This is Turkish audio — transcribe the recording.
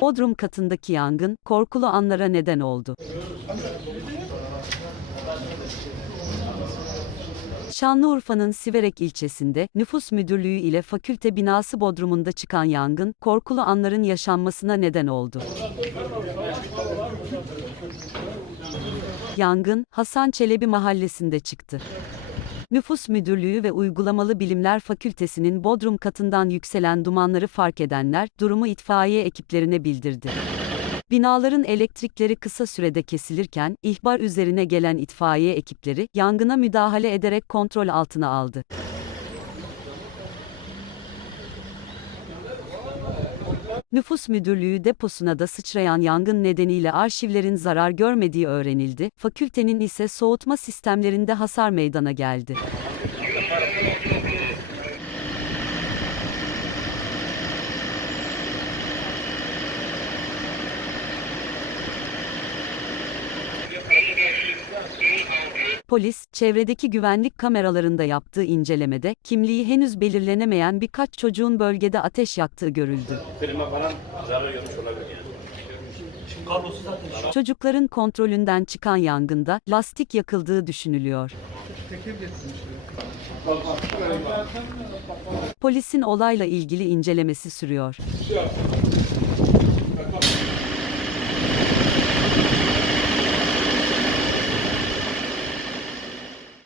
Bodrum katındaki yangın, korkulu anlara neden oldu. Şanlıurfa'nın Siverek ilçesinde, nüfus müdürlüğü ile fakülte binası bodrumunda çıkan yangın, korkulu anların yaşanmasına neden oldu. Yangın, Hasan Çelebi mahallesinde çıktı. Nüfus Müdürlüğü ve Uygulamalı Bilimler Fakültesinin Bodrum katından yükselen dumanları fark edenler, durumu itfaiye ekiplerine bildirdi. Binaların elektrikleri kısa sürede kesilirken, ihbar üzerine gelen itfaiye ekipleri, yangına müdahale ederek kontrol altına aldı. Nüfus Müdürlüğü deposuna da sıçrayan yangın nedeniyle arşivlerin zarar görmediği öğrenildi, fakültenin ise soğutma sistemlerinde hasar meydana geldi. Polis, çevredeki güvenlik kameralarında yaptığı incelemede, kimliği henüz belirlenemeyen birkaç çocuğun bölgede ateş yaktığı görüldü. Klima falan zarar görmüş olabilir yani. Çocukların kontrolünden çıkan yangında, lastik yakıldığı düşünülüyor. Polisin olayla ilgili incelemesi sürüyor.